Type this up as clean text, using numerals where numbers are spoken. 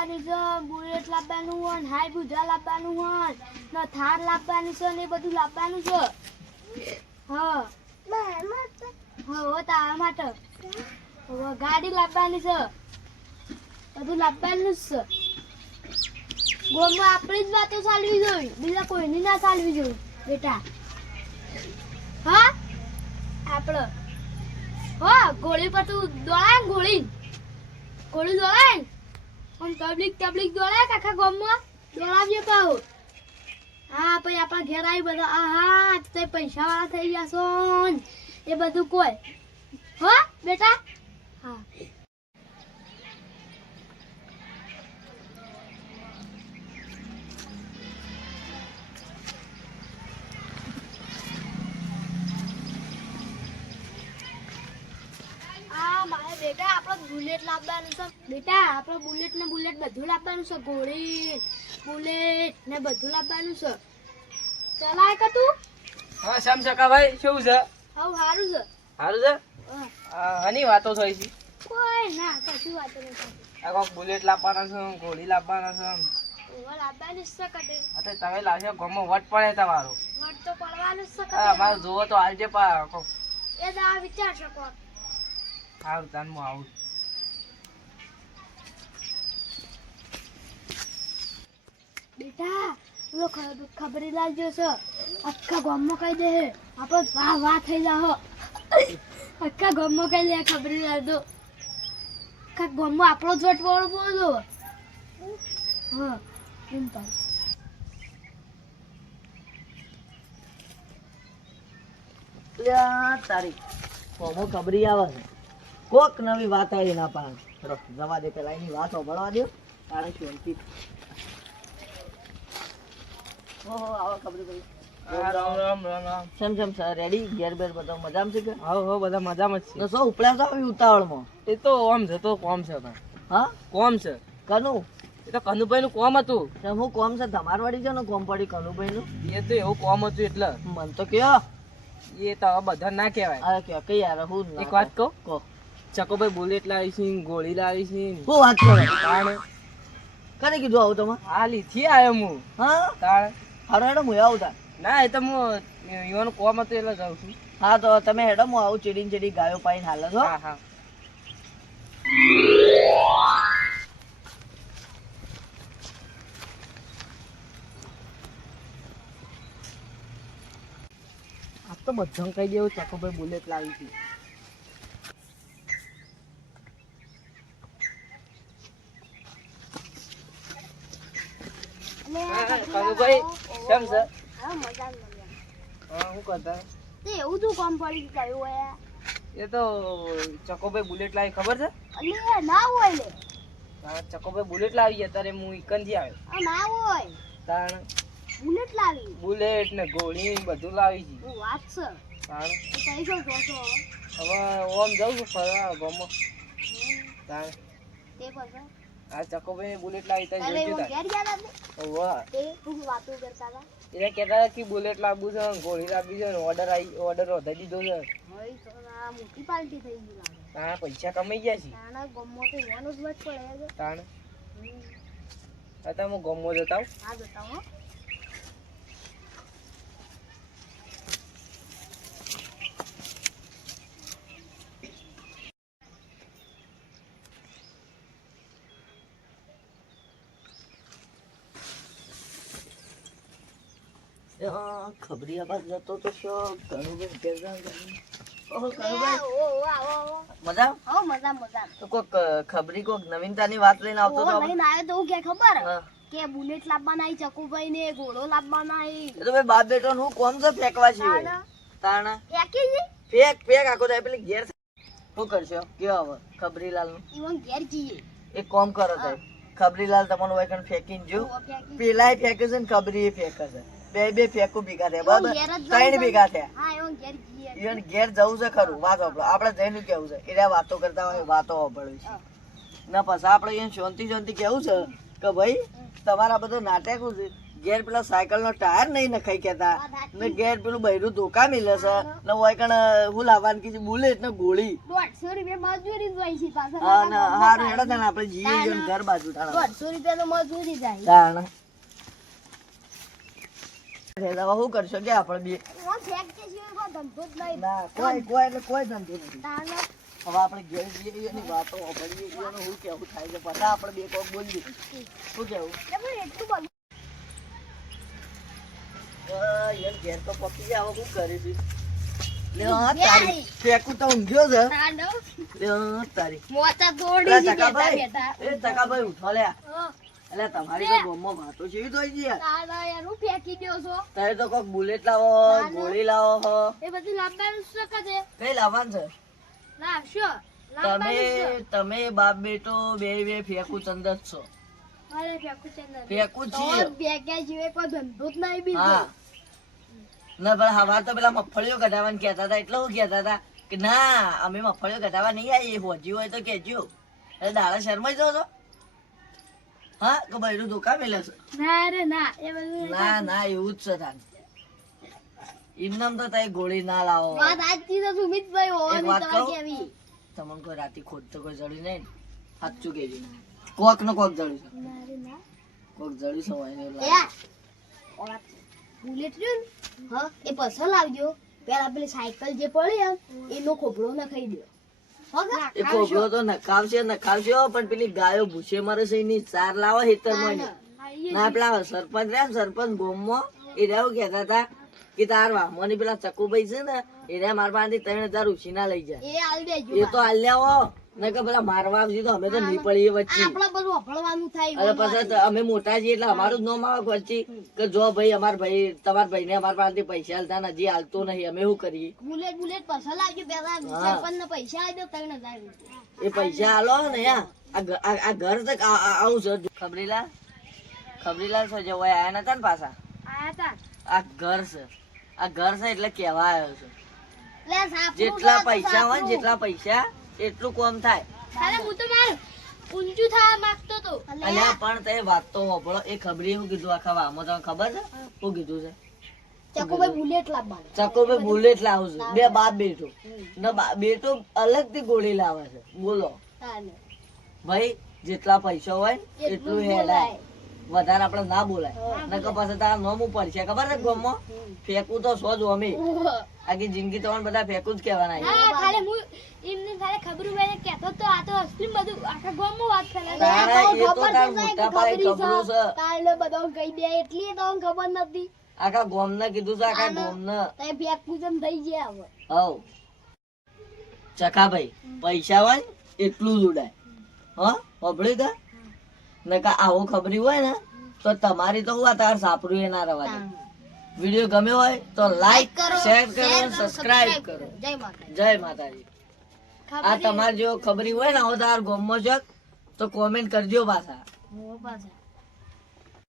લાવવાની છે, બુલેટ લાવવાનું હોય, હાઈ બુધા લાવવાનું હોય, ને થાર લાવવાની છે ને એ બધું લાવવાનું છે. હા તારા માટે ગાડી લાવવાની છે, બધું લાવવાનું જ છે. ગોમાં આપણી જ વાતો ચાલવી જોઈએ, બીજા કોઈની ના ચાલવી જોઈએ બેટા. હા આપણે હા ગોળી પર તું દોડાય ગોળી દોડાય પણ તબલીક દોડાય આખા ગામમાં દોડાવીએ પાહો. હા પછી આપણા ઘેર આવી બધા હા તે પૈસા વાળા થઈ જશો એ બધું કોઈ હો બેટા. હા મારે બેટા આપણે બુલેટ લાવવાનું છે બેટા. આપણે બુલેટ બધું લાવવાનું છે, ઘોડી બુલેટ ને બધું લાવવાનું છે. ચલાય કે તું? હા શ્યામ સકા ભાઈ કેવું છે? હા સારું છે. સારું છે? આની વાતો થઈ છે? કોઈ ના કશું વાતો નહીં થતી. આ કોક બુલેટ લાવવાના છે, ઘોડી લાવવાના છે. ઓવા લાવવાની છે કટે. અતે તમે લાવશો ગમો વટ પડે તમારો. વટ તો પડવાનું છે કટે. હા માર જોવો તો આલજે પા કોક. એ દા વિચાર શકો. હારું તાન મો આવું. બેટા લો ખબરી લાવજો છે, આખા ગામમાં કહી દે આપણે વાહ થઈ જાહો. આખા ગામમાં કહી દે ખબરી લાવજો. આખા ગામમાં આપણો જ વટ વાળો બોલો. હા એમ તારી કોમો ખબરી આવે છે, કોક નવી વાત આવી ના પાણ જવા દે. પેલા એની વાત સાંભળવા દો તારે શાંતિ. ઓહો આવો ખબરી પડી. Ram Ram Ram Ram. Same sir ready ઘેર બેર બધા મજામાં છે કે? હો બધા મજામાં જ છે. તો સો ઉપડ્યા છો આવી ઉતાવળમાં? એ તો ઓમ છે તો કોમ છે ભાઈ. હા કોમ છે. કનું? એ તો કનુભાઈ નું કોમ હતું. હું કોમ છે તમાર વાળી છે ને કોમ પડી કનુભાઈ નું? એ તો એવું કોમ હતું એટલે મન તો કયો એ તો હવે બધા ના કહેવાય. અરે કે કઈ યાર હું એક વાત કહું, કહો. ચકોભાઈ બુલેટ લાવી છે, ગોળી લાવી છે. શું વાત કરો? તાણે કને કીધું આવું તમે? હાલ થી આવ્યો હું. હા તાણે હારો હેડો હું આવું તા. ના એ તો હું યુવાનું કોમ હતું એટલે જાઉં છું. હા તો તમે હેડો હું આવું. ચીડી ગાયો પાઈને હાલ છો. હા હા. આ તો બધાને કહી દેવું ચકોભાઈ બુલેટ લાવી છે. કનુભાઈ કેમ છે? હા મજા હા શું કરતા? તે એવું તું કામ પડી ગયું હોય એ તો ચકોભાઈ બુલેટ લાવી ખબર છે? અલે ના હોય લે. હા ચકોભાઈ બુલેટ લાવી અત્યારે હું ઈકન થી આવ્યો. આ ના હોય તાણ બુલેટ લાવી. બુલેટ ને ઘોડી બધું લાવી છે. હું વાત છે તાણ તો કઈ જો જોશો હવે ઓમ જાઉં છું ફરવા ગામમાં. તાણ તે પછી આ ચકોભાઈ બુલેટ લાવી ત્યાં અરે જોઈતું હું તાણ. ઘેર ગયા હતા વાહ તે હું વાતો કરતા હતા. એ કહેતા કે બુલેટ લાવવું છે, ઘોડી લાવવી છે, ઓર્ડર વધારી દીધો છે. હવે તો આ મોટી પાર્ટી થઈ ગઈ લાગે. તાણા પૈસા કમાઈ ગયા છે. નાના ગમો તો એનો જ વટ પડે છે. તાણ અત્યારે હું ગામમાં જતા આવું. હા જતા હો. ખબરી આબાદ જતો તો શું કનુભાઈ ઘેર જાઉં. ઓહો ઓ કનુભાઈ આવો મજા? હો મજા તો કોક ખબરી કોક નવીનતાની વાત લઈને આવતો તો ઓ લઈને આવ્યો તો હું કે ખબર હા. કે બુલેટ લાવવાના આવી, ચકુભાઈ ને ઘોડો લાવવાના આવી. એ તો ભાઈ બાપ બેટો હું કોમ છે ફેંકવા છીએ તાણા ફેંકી છે ફેક આખો થાય પેલી ઘેર શું કરશો કયો હવે ખબરીલાલ નું ઈવન ઘેર જઈએ. એક કોમ કરો થાય ખબરીલાલ તમને હોય કણ ફેંકીને જો ઓ ફેંકી પેલાય ફેંકે છે ને ખબરી એ ફેંકે છે. બે ફેંકું ભેગા થયા બરાબર, ઘેર જ ત્રણ જવું ભેગા થયા. હા ઈવન ઘેર જઈએ. ઈવન ઘેર જવું છે ખરું વાત આપણે જઈને કેવું છે એટલે વાતો કરતા હોય વાતો સાંભળવી છે ના પછી આપણે અહીંયા શાંતિ કેવું છે કે ભાઈ તમારા બધા નાટકો છે ઘેર પેલા સાયકલ નો ટાયર નહીં નખાઈ કેતા ને ઘેર પેલું બૈરું ધોકા મિલે છે ને હોય કણ હું લાવવાનું કીધું બુલેટ ને ગોળી 150 રૂપિયા મજૂરી જ હોય છે પાછા. હા ને હારું હેડો તને આપણે જીવી જઈને ઘર બાજુ તાણ 150 રૂપિયા તો મજૂરી જાય. તાણ હવે શું કરશો કે આપણે બે હું ફેક્ટરી સિવાય કોઈ ધંધો જ નહીં. ના કોઈ એટલે કોઈ ધંધો નથી. તાણ હવે આપણે ઘેર જઈએ એની વાતો સાંભળીએ એનું શું કેવું થાય છે પછી આપણે બે કોક બોલીએ શું કેવું એટલે એટલું બધું યાર ઘેર તો પકી જાય હવે શું કરીશું લે હા તારી ફેંકું તો ઊંઘ્યો છે તાંડો લે હા તારી મોચા લે તોડી છે ટકાભાઈ બેટા એ ટકાભાઈ ઉઠો લે બેટા. એટલે તમારી તો ગોમમાં વાતો છે એવી તો હોય છે યાર તાંડો યાર હું ફેંકી દ્યો છો. તમે તો કોક બુલેટ લાવો ગોળી લાવો હો એ બધું લાંબાનું શું છે? કઈ લાવવાનું છે ના શું લાંબાનું તમે બાપ બેટો બે ફેંકું ચંદર જ છો અરે ફેંકું છે ને. ફેંકું તો છીએ ભેગ્યા સિવાય કોઈ ધંધો જ નહીં બીજો. હા ના પણ હવાર તો પેલા મગફળીઓ કઢાવવાનું કહેતા હતા એટલે હું કહેતા હતા કે ના અમે મગફળીઓ કઢાવવા નહીં આવીએ હોજી હોય તો કહેજો એટલે દાડા શહેરમાં જાઓ છો હા કે બૈરું ધોકા મેલે છે ના રે ના એ બધું ના ના એવું જ છે તાન એમનામ તો તઈ ગોળી ના લાવો વાત આજથી તો સુમિતભાઈ એક હોવાની વાત તમારે કહું? કેવી. તમને કોઈ રાતી ખોટ તો કોઈ જડી નહીં ને? સાચું કહેજો કોક ને કોક જડ્યું છે ના રે ના. કોક જડ્યું છે હોય ને એવું એ લાગે. ઓલા બુલેટ રહ્યું ને, હા એ પસંદ આવજો પેલા પેલી સાયકલ જે પડી એમ એનો ખોપડો ના ખાઈ દો. એ ખોબરો તો નખાવશે પણ પેલી ગાયો ભૂસે મરે છે એની ચાર લાવો હેતરમાં નહીં. ના પેલા સરપંચ રહ્યા ને સરપંચ ગોમમાં એ રહ્યા એવું કહેતા હતા કે તાર વામોની પેલા ચકુભાઈ છે ને એ રહ્યા મારા પાસેથી 3000 ઉછીના લઈ જાય એ આલ દેજો. એ તો આલ્યા હો ને કે પેલા મારવા આવશે તો અમે તો નહીં પડીએ વચ્ચે આપણે બધું અફળવાનું થાય. અને પછી તો અમે મોટા છીએ એટલે અમારું જ નામ આવે વચ્ચે કે જો ભાઈ અમારા ભાઈ તમારા ભાઈને અમારા પાસેથી પૈસા હાલતા ને હજી હાલતો નહીં અમે શું કરીએ બુલેટ બુલેટ પસંદ આવજો પેલા સરપંચ ને પૈસા આવી દો 3000 રૂપિયા. એ પૈસા હાલો ને યા આ ઘર તક આવું છે ખબરીલાલ છો જે હોય આયા નતા ને પાછા આયા તા આ ઘર છે એટલે કેવા આવ્યો છે લે સાપરું જેટલા તો પૈસા હોય ને સાપરું. જેટલા પૈસા એટલું કોમ થાય અરે હું તો મારું ઊંચું થવા માંગતો તો. અલ્યા પણ તે વાત તો હોભળો એ ખબરી શું કીધું આખા વામો તમને ખબર છે શું કીધું છે ચકુભાઈ બુલેટ લાવવાનું. ચકોભાઈ બુલેટ લાવું છું બે બાપ બેટો ને બેટો અલગ થી ગોળી લાવે છે બોલો તાને. ભાઈ જેટલા પૈસા હોય ને એટલું એટલું જ હેડાય બોલાય. વધારે આપડે ના બોલાય નકર પછી તારા નોમું પડશે ખબર છે ગામમાં ફેંકું તો સો જ અમે આખી જિંદગી તમારે બધા ફેંકું જ કહેવાના છે. હા ખાલી હું એમને ખાલી ખબર મેં કહેતો તો આ તો અસલી બધું આખા ગામમાં વાત કરે. તારા તો એ તો ખબર તાર તો જાય કે મોટા પાયે ખબરી ખબરું છે. છે. કાલે બધો કહી દે એટલી તો ખબર નથી. આખા ગોમને કીધું છે આખા ગોમને તો એ ફેક પૂજન થઈ ગયા હવે. હવ ચકાભાઈ પૈસા હોય ને એટલું જ ઉડાય હા હોભળી કા નકા આવો ખબરી હોય ને તો તમારી તો હું તાર સાપરું એ ના રવા દે વિડીયો ગમ્યો હોય તો લાઈક શેર કરો સબસ્ક્રાઇબ કરો જય માતા. જય માતાજી આ તમારી જો ખબરી હોય ને આવો તાર ગોમમાં છો તો કોમેન્ટ કરજો પાછા પાછા